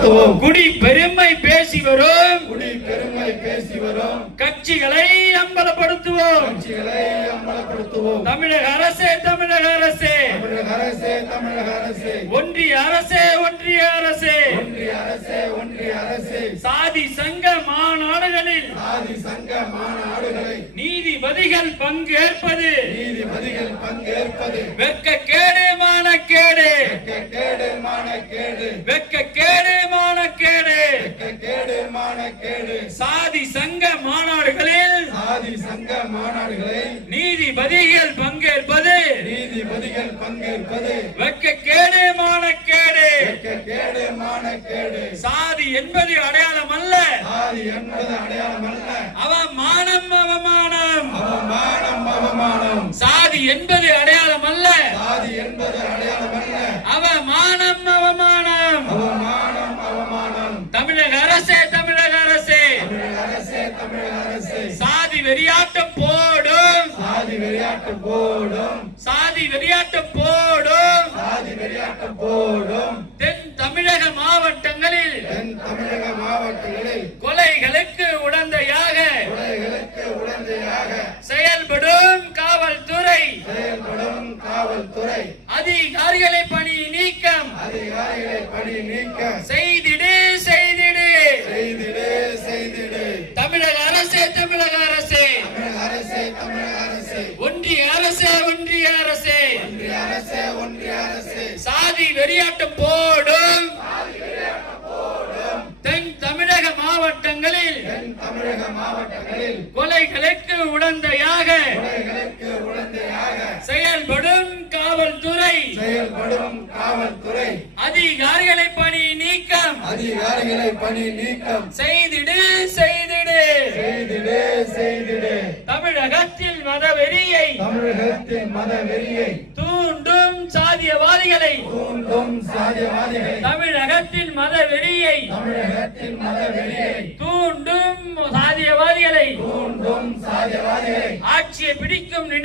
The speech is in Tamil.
அம்பலப்படுத்துவோம். குடி பெருமை பேசி வரும் கட்சிகளை அம்பலப்படுத்துவோம். தமிழக அரசே ஒன்றிய அரசே சாதி சங்க மாநாடுகளில் நீதிபதிகள் பங்கேற்பது வெட்கக்கேடு மானக்கேடு சாதி சங்க மாநாடுகளில் நீதிபதிகள் பங்கேற்பது வெட்கக்கேடு மானக்கேடு. சாதி என்பது அடையாளம் அல்ல, அவமானம். சாதி என்பது அடையாளம் அல்ல, அவமானம். தமிழக அரசே சாதி வெறியாட்டம் போடும். தென் தமிழக மாவட்டங்களில் கொலைகளுக்கு உடந்தையாக செயல்படும் காவல்துறை அதிகாரிகளை பணி நீக்கம் செய்திடு. தமிழக அரசே ஒன்றிய அரசே சாதி வெறியாட்டம் போடும். தென் தமிழக மாவட்டங்களில் கொலைகளுக்கு உடந்தையாக செயல்படும் காவல்துறை அதிகாரிகளை பணி நீக்கம் செய்திடு. தமிழகத்தில் மதவெறியை தூண்டும் சாதியவாதிகளை தமிழகத்தில் மதவெறியை தூண்டும் சாதியவாதிகளை ஆட்சியை பிடிக்கும்